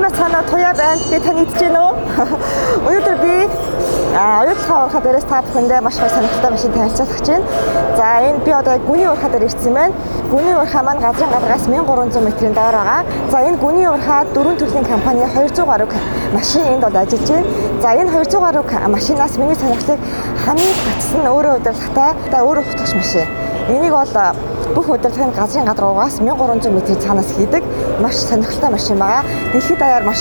Сайн бацгаана туяа байна. Би тань идэж гэнэ үү? Өнөөдөр би оюутлахаа уурхаа дээрээс та бүхэндээ маш их сонирхолтой машин танилцуулах гэж байна. За энэ би одоо гүний уурхаа дээр ирсэн байна. Гүний уурхаа маань газрын гадраас 1300 м-ийн доор байгаа. За энэ гүний уурхаа 4 төрлийн компани 200 гаруй машин энд бол ажиллаж байна. За энэ 200 гаруй машинаас миний сонирхлыг хамгийн гацсан өөрөө удирдлагатай өөрөө хутгах машин. Энийг бол бүх удирдлагын газрын гадруугаас 1300 м цаанаас хийдэг маш сонирхолтой машин байгаа. Дэлхийд даяар маш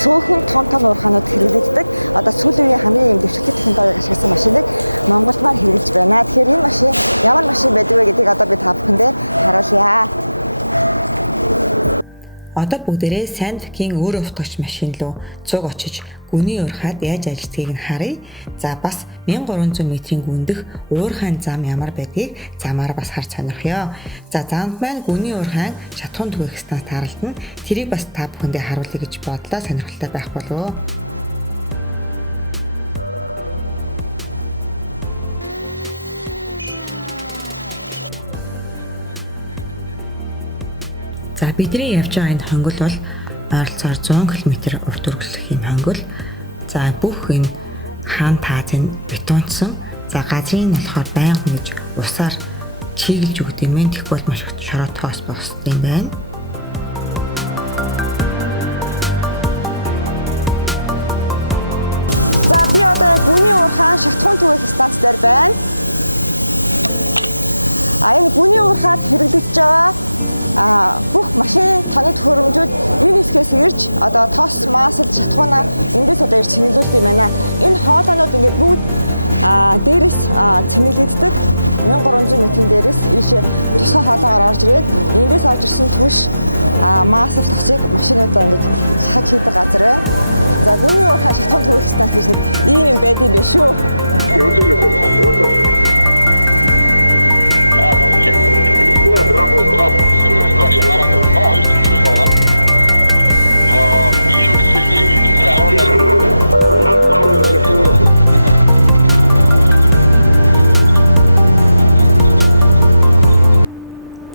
цөөхөн том уурхаанууд хэрэглэгддэг. Одоо сүүлийн үеийн хамгийн юм дэвшигтэй технологиг ашигласан машиныг Монголд маань хэрэглэж байна. Тэгэхээр энэ машин ямар машин байдаг вэ гэдгийг одоо би та бүхэндээ харуулъя. Одоо бүгдээрээ Sandvik-ийн өөрөө хутгагч машин руу цуг очиж гүний уурхаад яаж ажилладгийг нь харъя. За бас 1300 м-ийн гүндэх уурхайн зам ямар байдгийг замаар бас харж сонирхъё. За замд маань гүний уурхайн шатхуун түгээх стандарт харалтна. Тэрийг бас та бүхэндээ харуулъя гэж бодлоо. Сонирхолтой байх болов уу? За бидний явж байгаа энэ хонгол бол ойролцоогоор 100 км урт үргэлжлэх юм хонгол. За бүх энэ хаан таазын бетонцсон. За газрын болохоор байнга гэж усаар чиглэж өгд юм байна. Тэгвэл маш их шороотоос босд юм байна. За би одоо гүний уурхаан шатхуун түгээх станц дээр байна. Энэ гүний уурхаад хэрэглэж байгаа бүх машин таны төхөөрөмжүүд энэ хэсгээс ирж одоо тос масл шатхуунаа эндээс одоо ирж цэнэглүүлдэг юм байна. Энэ хоолоонууд ингээд бүгд дээрээс цэнэглэгддэг. 1300 м-ийн дээрээс ийш тусгай хоолоогоор орж ирээд эндээс орж ирсэн түш масл тосыг машинуудаа ингээд шахаж хийдэг газар байна. За гүний уурхаа шатхуун түгээх станц гэж нэг ийм юм байдаг юм шүү.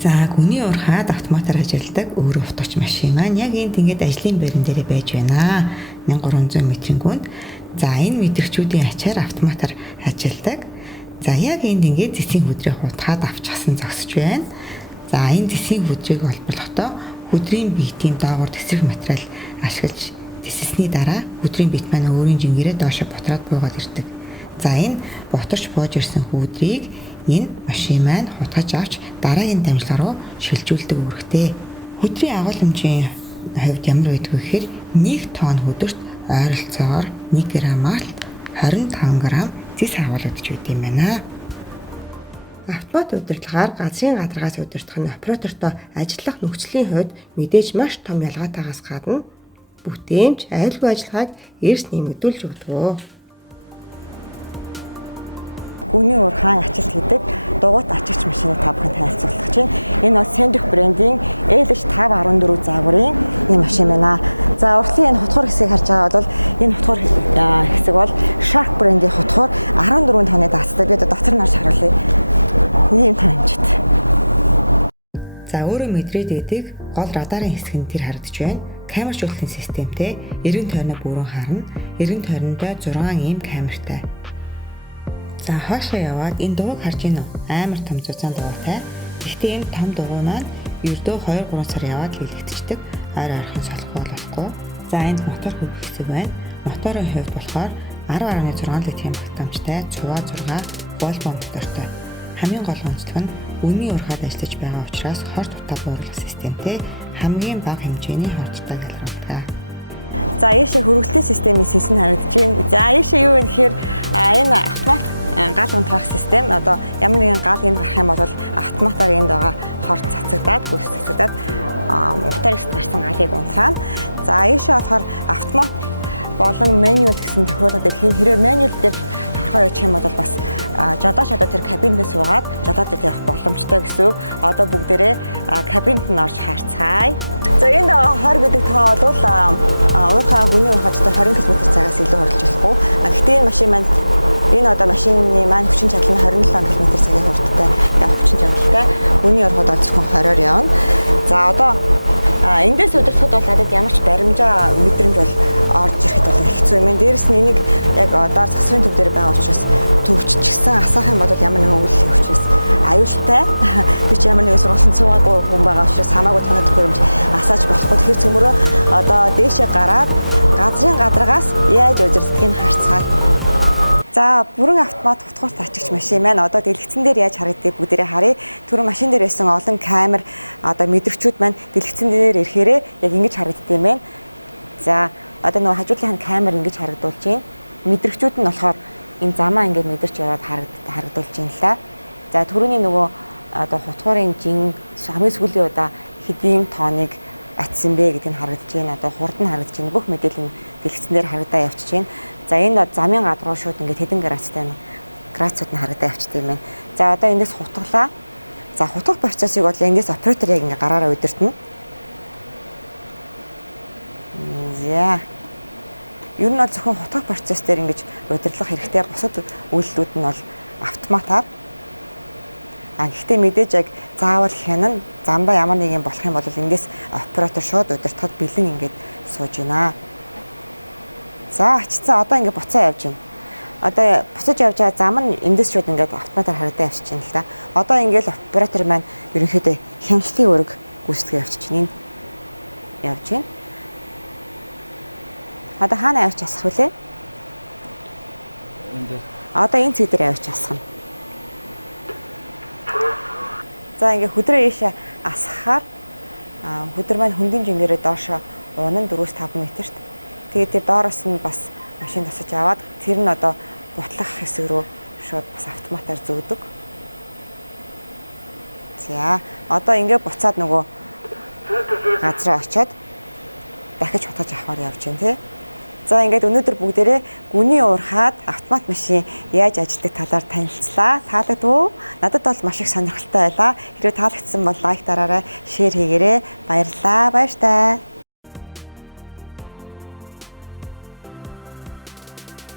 За гүний уурхаад автоматар ажилладаг өөрөө хутгагч машин маань яг энд ингээд ажлын байран дээр байж байна. 1300 м-ийн гүнд. За энэ мэдрэгчүүдийн ачаар автоматар ажилладаг. За яг энд ингээд зэсийн хөдрийг хутгаад авчихсан зогсож байна. За энэ зэсийн хөдрийг олборлохдоо хөдрийн биетийн доогуур тесрэх материал ашиглаж тесэлсний дараа хөдрийн биет маань өөрийн жингэрээ доошо бутраад буугаад ирдэг. За энэ бутарч бууж ирсэн хөдрийг энэ машин маань хутгаж авч дараагийн дамжлага руу шилжүүлдэг үүрэгтэй. Хөдрийн агуулмжийн хувьд ямар байдг вэ гэхээр 1 тонн хөдөрт ойролцоогоор 1 грамаар 25 грамм зис агуулгадж байд юм байна. Автомат удирдлагаар газрын гадаргаас удирдах нь оператортой ажиллах нөхцөлийн хувьд мэдээж маш том ялгаатайгаас гадна бүтээмж аюулгүй ажиллагааг эрс нэмэгдүүлж өгдөг. Гүний уурхаан ажилт гэдэг дугуйт ачигч машиныг та бүхэнд танилцуулах гэж байна. Энэ бол Sandvik брендийн LH514 загварын ийм машин байна. За уртлын энэ хутгуур хэсгийг харж байгаа бол энэ хутгуур хэсэг бол Shark брендийн хутгуур 14 тонны даацтай. Би дотор нь харж харуулъя. Ийм том хэмжээтэй. За өөрөө мэдрээд байдаг гол радарын хэсэг нь тэр харагдаж байна. Камер шүүлтийн системтэй 90 тойрны бүрэн харна. 90 тойрондоо 6 ийм камертай. За хоошоо яваад энэ дугуйг харж байна уу? Амар том зузаан дугуйтай. Гэхдээ энэ том дугуй маань ердөө 2-3 сар яваад лилэгдчихдэг. Ойр ойрхон солихгүй болохгүй. За энд мотор хөвөх хэсэг байна. Моторын хувьд болохоор 10.6 литрийн багтаамжтай цуваа 6 Volvo мотортой. Хамгийн гол онцлог нь гүний уурхаад ажиллаж байгаа учраас хорт утаа бууруулах системтэй хамгийн бага хэмжээний хорцтой ялгардаг. За ийшээ хөргөлтийн системийн сэсэн харагдаж байна. За ийшээ юу вэ гэхээр энэ автомат гал унтраах систем. Одоо ямар нэгэн гал энд гарах юм бол автоматар энд байгаа хорт цацагдаад, гүйс цацагдаад утаарээс гарсан галыг унтраана. За ийшээ болохоор автомат болон мануал гэсэн тохиолдол дэлхийн хэрэг мануал дээр тохиолдох явчих юм бол бас жадаа тэр кабиндээ суугаад жадаад явах боломжтой гэсэн үг. Одоо бүгдээрээ кабинд нь орж харцгаая. За энд хор гэдэг тоо бол уурхаа гүний уурхаач 20 км/цагаас илүү хурдж болохгүй. Гэхдээ энэ машин маань энэ одоо машины маань хүчин чадал нь 27 км/цагийн хурдтай явах хүчин чадалтай. Гүний уурхаад бол зөвхөн 20-оор явна. За одоо Эндээс удирдахад бол надад ямар ч баримжаа мэдрэмж бол орж ирэхэд бол хэцүү юм. Дээрэс нь энийг яг доор засварын төв дээр байгаа учраас төвччихсэн асаах юм бол ямар нэгэн үйл хийх учраас аюултай. Би ч ямар нэгэн сургалтын цуугаагүй хүн байгаа учраас хамаагүй тоног төхөөрөмж асааж болохгүй. Тэгэхээр цөмөрөө одоо дээшээ гараад газрын гадаргаас яаж удирдахыг харцгаая. За бүрэн автомат хутгуурт ачигч машин маань одоо дэлгэцэн дээр яаж харагдгийг бүгдээрээ харъя. Түрүү машин дээр байсан олон камер одоо мэдрэгчүүд маань дэлгэцэн дээр ирэхээрээ яг ингэж харагддаг юм байна. За одоо нөгөө хажуудлын камер ингэж харагдуулж байна. Мэдрэгчүүд нь болохоор энэ замаа ингэж мэдэрч яваад харагдуулж байна л да. За түрүүний нөгөө одоо хутгуурын жин хамгийн сүүлийн удаа хэдийн тооныг атсан бэ гэдг нь харагдаж байна. Одоо хурд нь харагдаж байна. Бүх мэдээлэл нь дэлгэцэн дээр харагдаа явчихж байна. За энэ замын гадруу шууд ингээд хэдэн градустай градусууд нь харагдаа явчихдаг юм байна. За одоо эндээс хутглаа. За хутгах процессыг бол эндээс оператор яг ингээд гараараа удирдна. За. Ер нь бол зөвхөн хутгах процесс дээр ингэж удирдлах хэрэгтэй. Бусад үйлдэлүүд нь бол автоматар. Гэхдээ мэдээж яг заавал хянана замдаа ямар нэг юм болох юм бол эндээс оператор шууд удирдахад бэлэн ингээд сууж байна. За очицсан одоо ингээд буцаа явж байна. Одоо буцаж явж байгаа зам нь эндээс шууд ингээд автоматар харагдаа явчихж байна л да. Одоо ингээд оператор маань ерөнхийдөө хяналтын үүрэг гүйцэтгэж явчихж байна. Явж байна. Одоо хаана явж асах вүлээ? Энд. Одоо энэ цэг дээр явж асах нь. За ингээд хөдрөө ийшээ асахаар хөдөр маань хөндийн жингэрээ доошо унан 4-5 метрт. Тэгээд тэр доороос нь бас машин тасаж аваад тэр нь одоо бутлах хэсэг рүү шууд бас автоматар зөөдөг. За одоо ингээд буцаад нөгөө газраа очиод дахиж хутгаж авахаар явж байна тий. За ингээд өнөөдөр бүгдээрээ гүний уурхаад автомат машин яаж ажилладаг талаар танилцлаа. Таалагдв уу? Надад бол маш их сонирхолтой байлаа. Хэрвээ таалагдсан бол лайк дараарай, шеэр хийгээрэй. Баярлалаа. Баяртай.